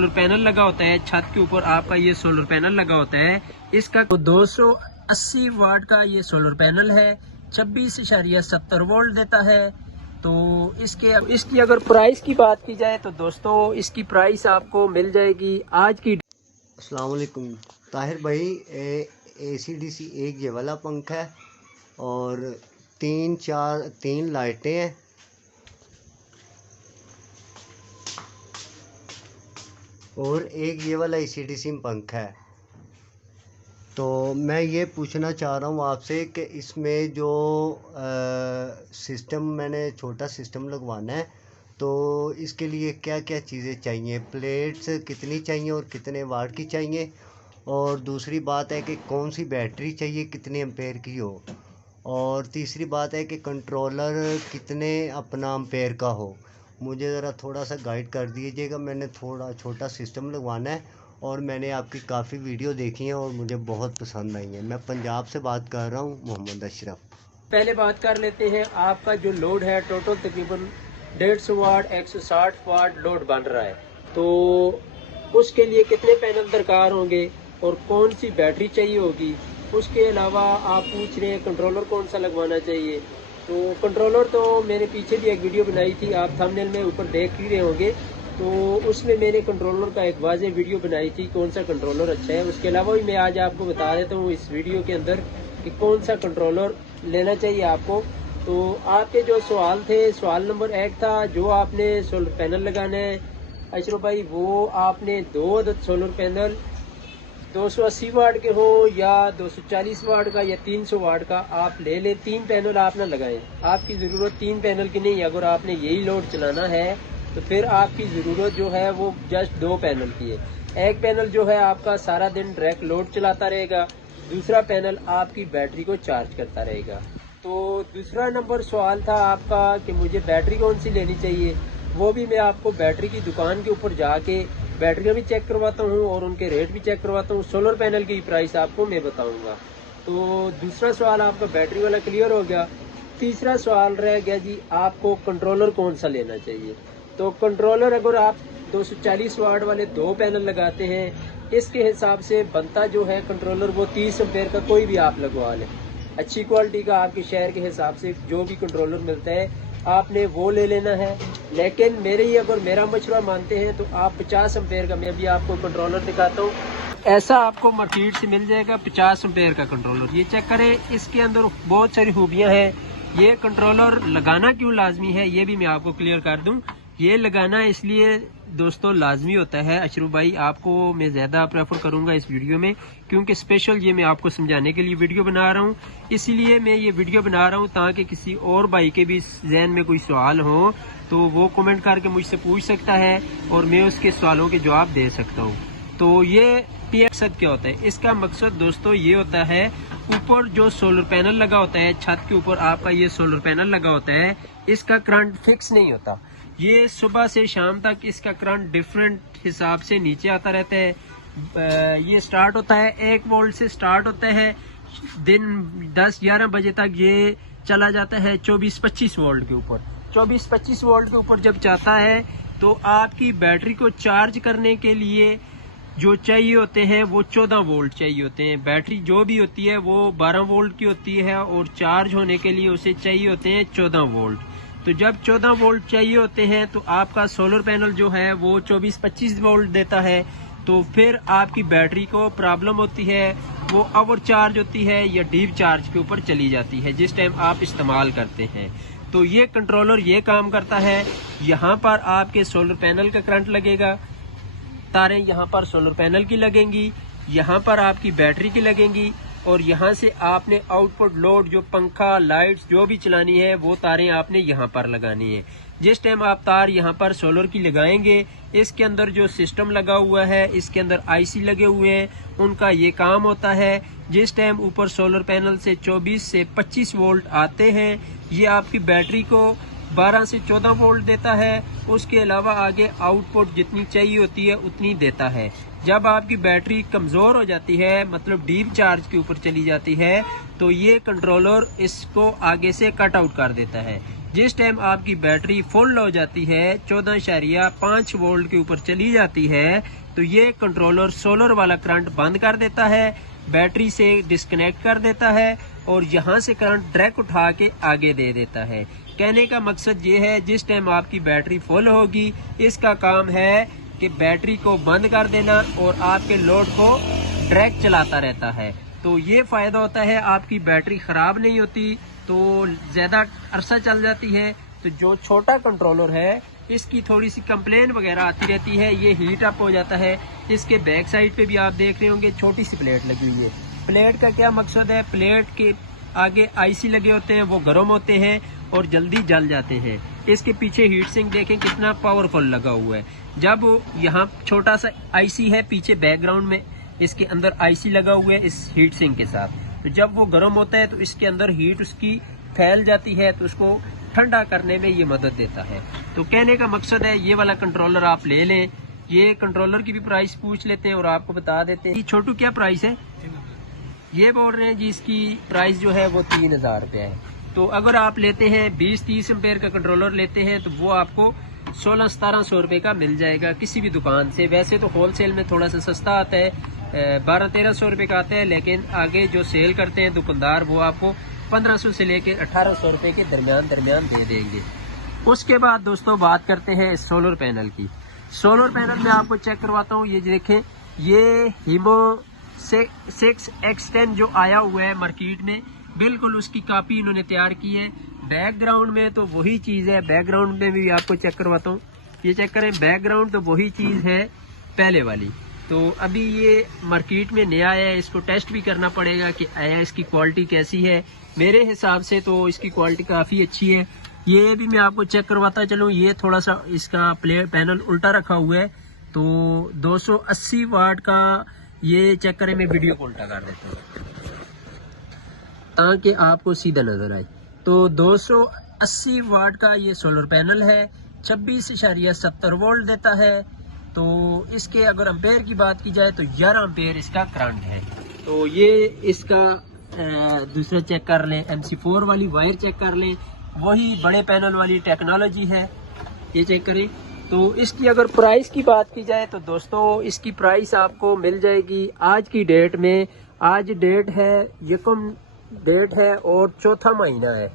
Solar panel लगा होता है, छत के ऊपर आपका ये सोलर पैनल लगा होता है, इसका 280 वाट का ये सोलर पैनल है, 26.70 वोल्ट देता है। तो इसकी अगर प्राइस की बात की जाए तो दोस्तों इसकी प्राइस आपको मिल जाएगी आज की। अस्सलाम वालेकुम ताहिर भाई, ACDC एक ये वाला पंखा है और तीन लाइटें हैं और एक ये वाला ACDC पंखा है। तो मैं ये पूछना चाह रहा हूँ आपसे कि इसमें जो सिस्टम मैंने छोटा सिस्टम लगवाना है तो इसके लिए क्या क्या चीज़ें चाहिए, प्लेट्स कितनी चाहिए और कितने वाट की चाहिए, और दूसरी बात है कि कौन सी बैटरी चाहिए, कितने एम्पेयर की हो, और तीसरी बात है कि कंट्रोलर कितने अपना एम्पेयर का हो। मुझे ज़रा थोड़ा सा गाइड कर दीजिएगा। मैंने थोड़ा छोटा सिस्टम लगवाना है और मैंने आपकी काफ़ी वीडियो देखी हैं और मुझे बहुत पसंद आई है। मैं पंजाब से बात कर रहा हूँ, मोहम्मद अशरफ। पहले बात कर लेते हैं, आपका जो लोड है टोटल तकरीबन 150 वाट 160 वाट लोड बन रहा है, तो उसके लिए कितने पैनल दरकार होंगे और कौन सी बैटरी चाहिए होगी। उसके अलावा आप पूछ रहे हैं कंट्रोलर कौन सा लगवाना चाहिए। तो कंट्रोलर तो मैंने पीछे भी एक वीडियो बनाई थी, आप थंबनेल में ऊपर देख ही रहे होंगे, तो उसमें मैंने कंट्रोलर का एक वाज़ेह वीडियो बनाई थी कौन सा कंट्रोलर अच्छा है। उसके अलावा भी मैं आज आपको बता देता हूँ इस वीडियो के अंदर कि कौन सा कंट्रोलर लेना चाहिए आपको। तो आपके जो सवाल थे, सवाल नंबर 1 था जो आपने सोलर पैनल लगाना है अशरफ भाई, वो आपने 2 अदद सोलर पैनल 280 वाट के हो या 240 वाट का या 300 वाट का आप ले लें। 3 पैनल आप ना लगाएं, आपकी ज़रूरत 3 पैनल की नहीं। अगर आपने यही लोड चलाना है तो फिर आपकी ज़रूरत जो है वो जस्ट 2 पैनल की है। एक पैनल जो है आपका सारा दिन डायरेक्ट लोड चलाता रहेगा, दूसरा पैनल आपकी बैटरी को चार्ज करता रहेगा। तो दूसरा नंबर सवाल था आपका कि मुझे बैटरी कौन सी लेनी चाहिए, वो भी मैं आपको बैटरी की दुकान के ऊपर जाके बैटरियाँ भी चेक करवाता हूँ और उनके रेट भी चेक करवाता हूँ। सोलर पैनल की प्राइस आपको मैं बताऊँगा। तो दूसरा सवाल आपका बैटरी वाला क्लियर हो गया। तीसरा सवाल रह गया जी आपको कंट्रोलर कौन सा लेना चाहिए। तो कंट्रोलर अगर आप 240 वाट वाले 2 पैनल लगाते हैं, इसके हिसाब से बनता जो है कंट्रोलर वो 30 एम्पेयर का कोई भी आप लगवा लें। अच्छी क्वालिटी का आपके शहर के हिसाब से जो भी कंट्रोलर मिलता है आपने वो ले लेना है। लेकिन मेरा मशवरा मानते हैं तो आप 50 एम्पेयर का मैं भी आपको कंट्रोलर दिखाता हूँ। ऐसा आपको मार्केट से मिल जाएगा 50 एम्पेयर का कंट्रोलर। ये चेक करें, इसके अंदर बहुत सारी खूबियाँ हैं। ये कंट्रोलर लगाना क्यों लाजमी है ये भी मैं आपको क्लियर कर दूँ। ये लगाना इसलिए दोस्तों लाजमी होता है अशरफ भाई, आपको मैं ज़्यादा प्रेफर करूंगा इस वीडियो में, क्योंकि स्पेशल ये मैं आपको समझाने के लिए वीडियो बना रहा हूँ। इसीलिए मैं ये वीडियो बना रहा हूँ ताकि किसी और भाई के भी जहन में कोई सवाल हो तो वो कमेंट करके मुझसे पूछ सकता है और मैं उसके सवालों के जवाब दे सकता हूँ। तो ये मकसद क्या होता है, इसका मकसद दोस्तों ये होता है, ऊपर जो सोलर पैनल लगा होता है, छत के ऊपर आपका ये सोलर पैनल लगा होता है, इसका करंट फिक्स नहीं होता। ये सुबह से शाम तक इसका करंट डिफरेंट हिसाब से नीचे आता रहता है। ये स्टार्ट होता है 1 वोल्ट से स्टार्ट होता है, दिन 10-11 बजे तक ये चला जाता है 24-25 वोल्ट के ऊपर। 24-25 वोल्ट के ऊपर जब जाता है तो आपकी बैटरी को चार्ज करने के लिए जो चाहिए होते हैं वो 14 वोल्ट चाहिए होते हैं। बैटरी जो भी होती है वो 12 वोल्ट की होती है और चार्ज होने के लिए उसे चाहिए होते हैं 14 वोल्ट। तो जब 14 वोल्ट चाहिए होते हैं तो आपका सोलर पैनल जो है वो 24-25 वोल्ट देता है। तो फिर आपकी बैटरी को प्रॉब्लम होती है, वो ओवर चार्ज होती है या डीप चार्ज के ऊपर चली जाती है जिस टाइम आप इस्तेमाल करते हैं। तो ये कंट्रोलर ये काम करता है, यहाँ पर आपके सोलर पैनल का करंट लगेगा, तारें यहाँ पर सोलर पैनल की लगेंगी, यहाँ पर आपकी बैटरी की लगेंगी और यहाँ से आपने आउटपुट लोड जो पंखा लाइट्स जो भी चलानी है वो तारें आपने यहाँ पर लगानी है। जिस टाइम आप तार यहाँ पर सोलर की लगाएंगे, इसके अंदर जो सिस्टम लगा हुआ है, इसके अंदर आईसी लगे हुए हैं, उनका ये काम होता है जिस टाइम ऊपर सोलर पैनल से 24 से 25 वोल्ट आते हैं, ये आपकी बैटरी को 12 से 14 वोल्ट देता है। उसके अलावा आगे आउटपुट जितनी चाहिए होती है उतनी देता है। जब आपकी बैटरी कमज़ोर हो जाती है, मतलब डीप चार्ज के ऊपर चली जाती है, तो ये कंट्रोलर इसको आगे से कट आउट कर देता है। जिस टाइम आपकी बैटरी फुल हो जाती है 14.5 वोल्ट के ऊपर चली जाती है, तो ये कंट्रोलर सोलर वाला करंट बंद कर देता है, बैटरी से डिस्कनेक्ट कर देता है और यहाँ से करंट डायरेक्ट उठा के आगे दे देता है। कहने का मकसद ये है, जिस टाइम आपकी बैटरी फुल होगी, इसका काम है कि बैटरी को बंद कर देना और आपके लोड को डायरेक्ट चलाता रहता है। तो ये फायदा होता है, आपकी बैटरी खराब नहीं होती, तो ज्यादा अरसा चल जाती है। तो जो छोटा कंट्रोलर है इसकी थोड़ी सी कंप्लेन वगैरह आती रहती है, ये हीट अप हो जाता है। इसके बैक साइड पे भी आप देख रहे होंगे छोटी सी प्लेट लगी हुई है। प्लेट का क्या मकसद है, प्लेट के आगे आईसी लगे होते हैं, वो गर्म होते हैं और जल्दी जल जाते हैं। इसके पीछे हीट सिंक देखें कितना पावरफुल लगा हुआ है। जब यहाँ छोटा सा आईसी है पीछे बैकग्राउंड में, इसके अंदर आईसी लगा हुआ है इस हीट सिंक के साथ, तो जब वो गर्म होता है तो इसके अंदर हीट उसकी फैल जाती है, तो उसको ठंडा करने में ये मदद देता है। तो कहने का मकसद है ये वाला कंट्रोलर आप ले लें। ये कंट्रोलर की भी प्राइस पूछ लेते हैं और आपको बता देते हैं। छोटू क्या प्राइस है? ये बोल रहे हैं जी इसकी प्राइस जो है वो 3000 रुपया है। तो अगर आप लेते हैं 20-30 एम्पेयर का कंट्रोलर लेते हैं तो वो आपको 1600-1700 रुपये का मिल जाएगा किसी भी दुकान से। वैसे तो होलसेल में थोड़ा सा सस्ता आता है, 1200-1300 रुपये का आता है, लेकिन आगे जो सेल करते हैं दुकानदार वो आपको 1500 से लेके 1800 रुपये के दरमियान दे देंगे। उसके बाद दोस्तों बात करते हैं सोलर पैनल की। सोलर पैनल में आपको चेक करवाता हूँ। ये देखें, ये हीमो 6X10 जो आया हुआ है मार्केट में, बिल्कुल उसकी कॉपी इन्होंने तैयार की है। बैकग्राउंड में तो वही चीज है, बैकग्राउंड में भी आपको चेक करवाता हूँ। ये चेक करें, बैकग्राउंड तो वही चीज है पहले वाली। तो अभी ये मार्केट में नया है, इसको टेस्ट भी करना पड़ेगा कि आया इसकी क्वालिटी कैसी है। मेरे हिसाब से तो इसकी क्वालिटी काफी अच्छी है। ये भी मैं आपको चेक करवाता चलूँ। ये थोड़ा सा इसका पैनल उल्टा रखा हुआ है, तो 280 वाट का ये चेक करें। मैं वीडियो को उल्टा कर देता हूँ ताकि आपको सीधा नजर आए। तो 280 वाट का ये सोलर पैनल है, 26.70 वोल्ट देता है। तो इसके अगर एम्पेयर की बात की जाए तो 11 एम्पेयर इसका करंट है। तो ये इसका दूसरा चेक कर लें, MC4 वाली वायर चेक कर लें, वही बड़े पैनल वाली टेक्नोलॉजी है, ये चेक करें। तो इसकी अगर प्राइस की बात की जाए तो दोस्तों इसकी प्राइस आपको मिल जाएगी आज की डेट में। आज डेट है, यकम डेट है और चौथा महीना है,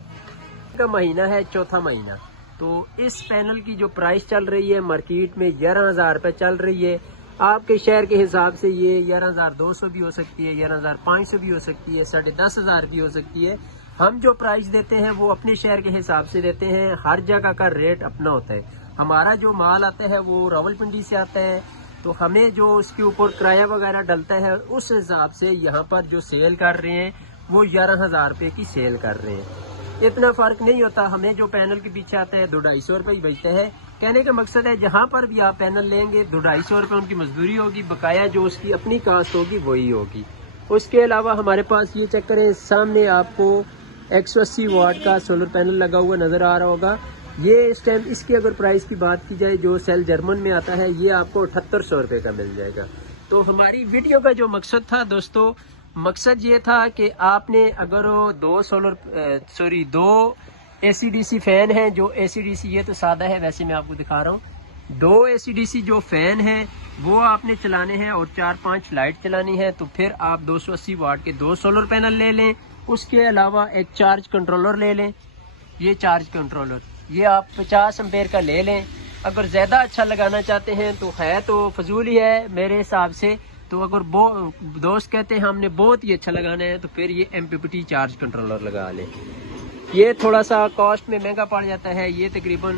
का महीना है, चौथा महीना। तो इस पैनल की जो प्राइस चल रही है मार्केट में 11,000 रुपये चल रही है। आपके शहर के हिसाब से ये 11,200 भी हो सकती है, 11,500 भी हो सकती है, 10,500 भी हो सकती है। हम जो प्राइस देते हैं वो अपने शहर के हिसाब से देते हैं, हर जगह का रेट अपना होता है। हमारा जो माल आता है वो रावलपिंडी से आता है, तो हमें जो उसके ऊपर किराया वगैरह डलता है उस हिसाब से यहाँ पर जो सेल कर रहे हैं वो 11,000 रुपये की सेल कर रहे हैं। इतना फर्क नहीं होता। हमें जो पैनल के पीछे आता है 200-250 रुपये ही बचते हैं। कहने का मकसद है जहाँ पर भी आप पैनल लेंगे 200-250 रुपये उनकी मजदूरी होगी, बकाया जो उसकी अपनी कास्ट होगी वही होगी। उसके अलावा हमारे पास ये चेक करें, सामने आपको 180 वाट का सोलर पैनल लगा हुआ नजर आ रहा होगा। ये इस टाइम इसकी अगर प्राइस की बात की जाए जो सेल जर्मन में आता है, ये आपको 7800 रुपये का मिल जाएगा। तो हमारी वीडियो का जो मकसद था दोस्तों, मकसद ये था कि आपने अगर दो AC/DC फैन हैं, जो AC/DC ये तो सादा है, वैसे मैं आपको दिखा रहा हूँ। 2 AC/DC जो फैन हैं वो आपने चलाने हैं और 4-5 लाइट चलानी है, तो फिर आप 280 वाट के 2 सोलर पैनल ले लें। उसके अलावा एक चार्ज कंट्रोलर ले लें। ये चार्ज कंट्रोलर ये आप 50 एम्पेयर का ले लें। अगर ज़्यादा अच्छा लगाना चाहते हैं तो है तो फजूल ही है मेरे हिसाब से। तो अगर दोस्त कहते हैं हमने बहुत ही अच्छा लगाना है तो फिर ये MPPT चार्ज कंट्रोलर लगा लें। ये थोड़ा सा कॉस्ट में महंगा पड़ जाता है, ये तकरीबन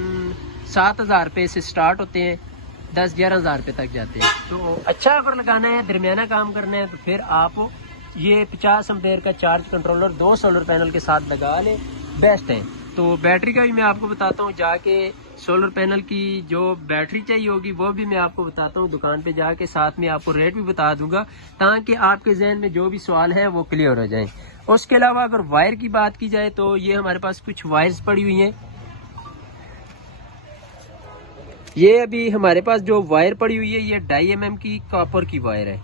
7,000 रुपये से स्टार्ट होते हैं, 10-11,000 रुपये तक जाते हैं। तो अच्छा अगर लगाना है, दरमियाना काम करना है, तो फिर आप ये 50 एम्पेयर का चार्ज कंट्रोलर 2 सोलर पैनल के साथ लगा लें, बेस्ट है। तो बैटरी का भी मैं आपको बताता हूँ, जाके सोलर पैनल की जो बैटरी चाहिए होगी वो भी मैं आपको बताता हूँ दुकान पे जाके, साथ में आपको रेट भी बता दूंगा ताकि आपके जहन में जो भी सवाल है वो क्लियर हो जाए। उसके अलावा अगर वायर की बात की जाए तो ये हमारे पास कुछ वायर्स पड़ी हुई हैं। ये अभी हमारे पास जो वायर पड़ी हुई है ये 2.5 mm की कॉपर की वायर है।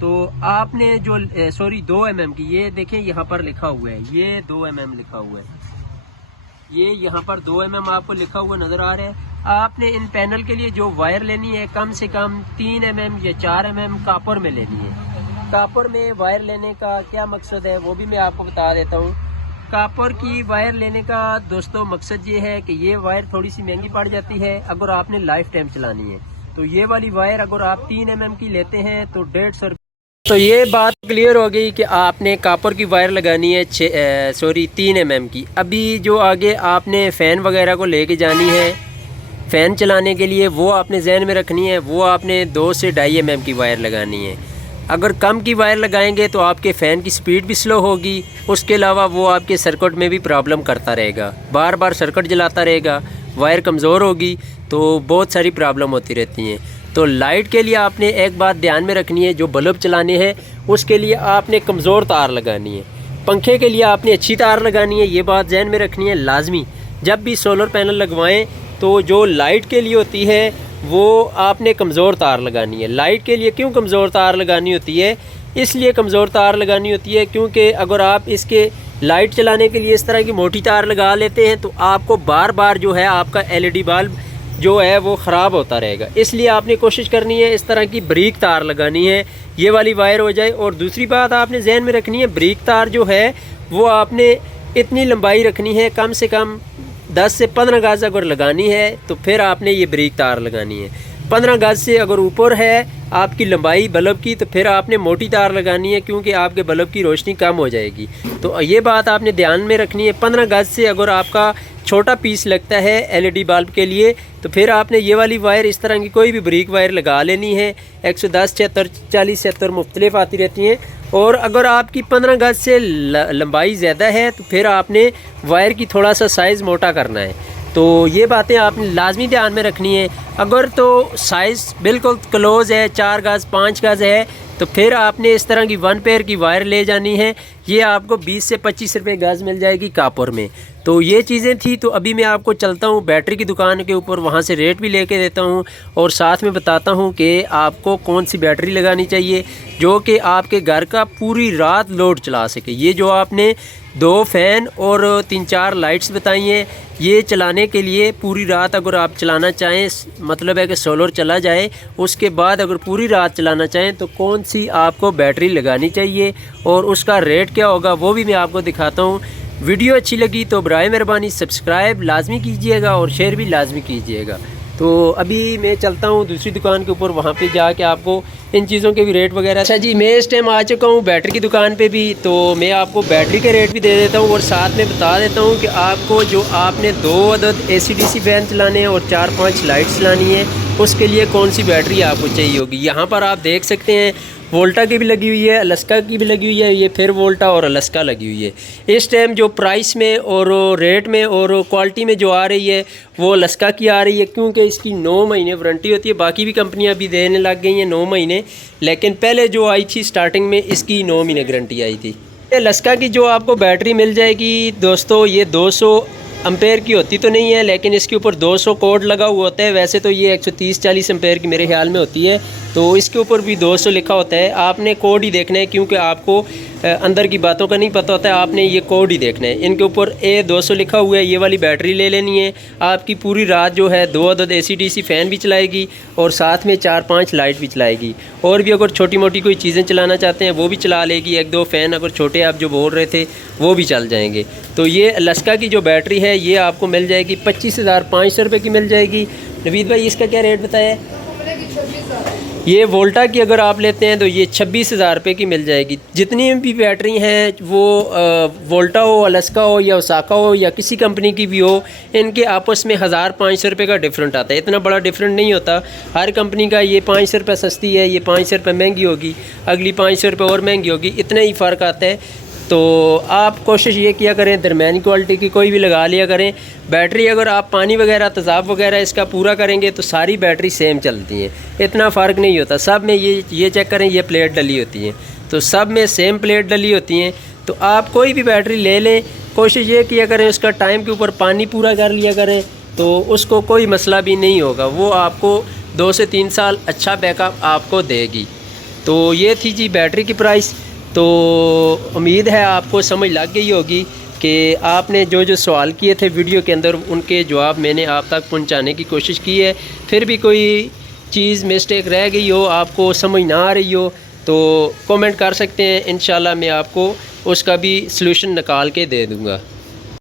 तो आपने जो 2 mm की, ये देखें यहाँ पर लिखा हुआ है, ये 2 mm लिखा हुआ है। ये यहाँ पर 2 mm आपको लिखा हुआ नजर आ रहा है। आपने इन पैनल के लिए जो वायर लेनी है कम से कम 3 mm या 4 mm कॉपर में लेनी है। कॉपर में वायर लेने का क्या मकसद है वो भी मैं आपको बता देता हूँ। कॉपर की वायर लेने का दोस्तों मकसद ये है कि ये वायर थोड़ी सी महंगी पड़ जाती है अगर आपने लाइफ टाइम चलानी है। तो ये वाली वायर अगर आप 3 mm की लेते हैं तो 150 रुपये। तो ये बात क्लियर हो गई कि आपने कॉपर की वायर लगानी है 3 mm की। अभी जो आगे आपने फ़ैन वगैरह को लेके जानी है फ़ैन चलाने के लिए, वो आपने जहन में रखनी है, वो आपने 2 से 2.5 mm की वायर लगानी है। अगर कम की वायर लगाएंगे तो आपके फ़ैन की स्पीड भी स्लो होगी, उसके अलावा वो आपके सर्किट में भी प्रॉब्लम करता रहेगा, बार बार सर्किट जलाता रहेगा, वायर कमज़ोर होगी, तो बहुत सारी प्रॉब्लम होती रहती हैं। तो लाइट के लिए आपने एक बात ध्यान में रखनी है, जो बल्ब चलाने हैं उसके लिए आपने कमज़ोर तार लगानी है। पंखे के लिए आपने अच्छी तार लगानी है, ये बात जहन में रखनी है लाजमी। जब भी सोलर पैनल लगवाएं तो जो लाइट के लिए होती है वो आपने कमज़ोर तार लगानी है। लाइट के लिए क्यों कमज़ोर तार लगानी होती है? इसलिए कमज़ोर तार लगानी होती है क्योंकि अगर आप इसके लाइट चलाने के लिए इस तरह की मोटी तार लगा लेते हैं तो आपको बार बार जो है आपका LED बल्ब जो है वो ख़राब होता रहेगा। इसलिए आपने कोशिश करनी है इस तरह की बारीक तार लगानी है, ये वाली वायर हो जाए। और दूसरी बात आपने जहन में रखनी है, बारीक तार जो है वो आपने इतनी लंबाई रखनी है, कम से कम 10 से 15 गज अगर लगानी है तो फिर आपने ये बारीक तार लगानी है। 15 गज से अगर ऊपर है आपकी लंबाई बल्ब की तो फिर आपने मोटी तार लगानी है, क्योंकि आपके बल्ब की रोशनी कम हो जाएगी। तो ये बात आपने ध्यान में रखनी है। 15 गज से अगर आपका छोटा पीस लगता है LED बल्ब के लिए तो फिर आपने ये वाली वायर इस तरह की कोई भी बारीक वायर लगा लेनी है। 110, 76, 40, 70 मुख्तलिफ आती रहती हैं। और अगर आपकी 15 गज से लंबाई ज़्यादा है तो फिर आपने वायर की थोड़ा सा साइज़ मोटा करना है। तो ये बातें आपने लाजमी ध्यान में रखनी है। अगर तो साइज़ बिल्कुल क्लोज़ है, 4 गज 5 गज है, तो फिर आपने इस तरह की 1 पेयर की वायर ले जानी है। ये आपको 20 से 25 रुपये गज मिल जाएगी कॉपर में। तो ये चीज़ें थी। तो अभी मैं आपको चलता हूँ बैटरी की दुकान के ऊपर, वहाँ से रेट भी लेके देता हूँ और साथ में बताता हूँ कि आपको कौन सी बैटरी लगानी चाहिए जो कि आपके घर का पूरी रात लोड चला सके। ये जो आपने 2 फ़ैन और 3-4 लाइट्स बताई हैं, ये चलाने के लिए पूरी रात अगर आप चलाना चाहें, मतलब है कि सोलर चला जाए, उसके बाद अगर पूरी रात चलाना चाहें तो कौन सी आपको बैटरी लगानी चाहिए और उसका रेट क्या होगा वो भी मैं आपको दिखाता हूँ। वीडियो अच्छी लगी तो बराए मेहरबानी सब्सक्राइब लाजमी कीजिएगा और शेयर भी लाजमी कीजिएगा। तो अभी मैं चलता हूँ दूसरी दुकान के ऊपर, वहाँ पे जाके आपको इन चीज़ों के भी रेट वगैरह। अच्छा जी, मैं इस टाइम आ चुका हूँ बैटरी की दुकान पे भी, तो मैं आपको बैटरी के रेट भी दे देता हूँ और साथ में बता देता हूँ कि आपको जो आपने 2 अदद AC/DC फैन चलाने हैं और 4-5 लाइट चलानी है उसके लिए कौन सी बैटरी आपको चाहिए होगी। यहाँ पर आप देख सकते हैं वोल्टा की भी लगी हुई है, अलास्का की भी लगी हुई है, ये फिर वोल्टा और अलास्का लगी हुई है। इस टाइम जो प्राइस में और रेट में और क्वालिटी में जो आ रही है वो अलास्का की आ रही है, क्योंकि इसकी 9 महीने वारंटी होती है। बाकी भी कंपनियां भी देने लग गई हैं 9 महीने, लेकिन पहले जो आई थी स्टार्टिंग में इसकी 9 महीने गारंटी आई थी। अलास्का की जो आपको बैटरी मिल जाएगी दोस्तों, ये 200 एम्पेयर की होती तो नहीं है, लेकिन इसके ऊपर 200 कोड लगा हुआ होता है। वैसे तो ये 130-40 एम्पेयर की मेरे ख्याल में होती है, तो इसके ऊपर भी 200 लिखा होता है। आपने कोड ही देखना है, क्योंकि आपको अंदर की बातों का नहीं पता होता है, आपने ये कोड ही देखना है। इनके ऊपर A200 लिखा हुआ है। ये वाली बैटरी ले लेनी है, आपकी पूरी रात जो है 2 अदद AC/DC फ़ैन भी चलाएगी और साथ में 4-5 लाइट भी चलाएगी। और भी अगर छोटी मोटी कोई चीज़ें चलाना चाहते हैं वो भी चला लेगी। 1-2 फ़ैन अगर छोटे आप जो बोल रहे थे वो भी चल जाएंगे। तो ये अलास्का की जो बैटरी है ये आपको मिल जाएगी 25,500 रुपये की मिल जाएगी। नवीद भाई इसका क्या रेट बताया? ये वोल्टा की अगर आप लेते हैं तो ये 26,000 रुपये की मिल जाएगी। जितनी भी बैटरी हैं वो वोल्टा हो, अलास्का हो या ओसाका हो या किसी कंपनी की भी हो, इनके आपस में 1,500 रुपये का डिफरेंट आता है। इतना बड़ा डिफरेंट नहीं होता। हर कंपनी का ये 500 रुपये सस्ती है, ये 500 रुपये महंगी होगी, अगली 500 रुपये और महंगी होगी, इतना ही फ़र्क आता है। तो आप कोशिश ये किया करें दरमियानी क्वालिटी की कोई भी लगा लिया करें। बैटरी अगर आप पानी वगैरह तेज़ाब वगैरह इसका पूरा करेंगे तो सारी बैटरी सेम चलती हैं, इतना फ़र्क नहीं होता। सब में ये चेक करें, ये प्लेट डली होती हैं, तो सब में सेम प्लेट डली होती हैं। तो आप कोई भी बैटरी ले लें, कोशिश ये किया करें उसका टाइम के ऊपर पानी पूरा कर लिया करें, तो उसको कोई मसला भी नहीं होगा। वो आपको 2 से 3 साल अच्छा बैकअप आपको देगी। तो ये थी जी बैटरी की प्राइस। तो उम्मीद है आपको समझ लग गई होगी। कि आपने जो जो सवाल किए थे वीडियो के अंदर उनके जवाब मैंने आप तक पहुंचाने की कोशिश की है। फिर भी कोई चीज़ मिस्टेक रह गई हो, आपको समझ ना आ रही हो, तो कमेंट कर सकते हैं। इंशाल्लाह मैं आपको उसका भी सलूशन निकाल के दे दूँगा।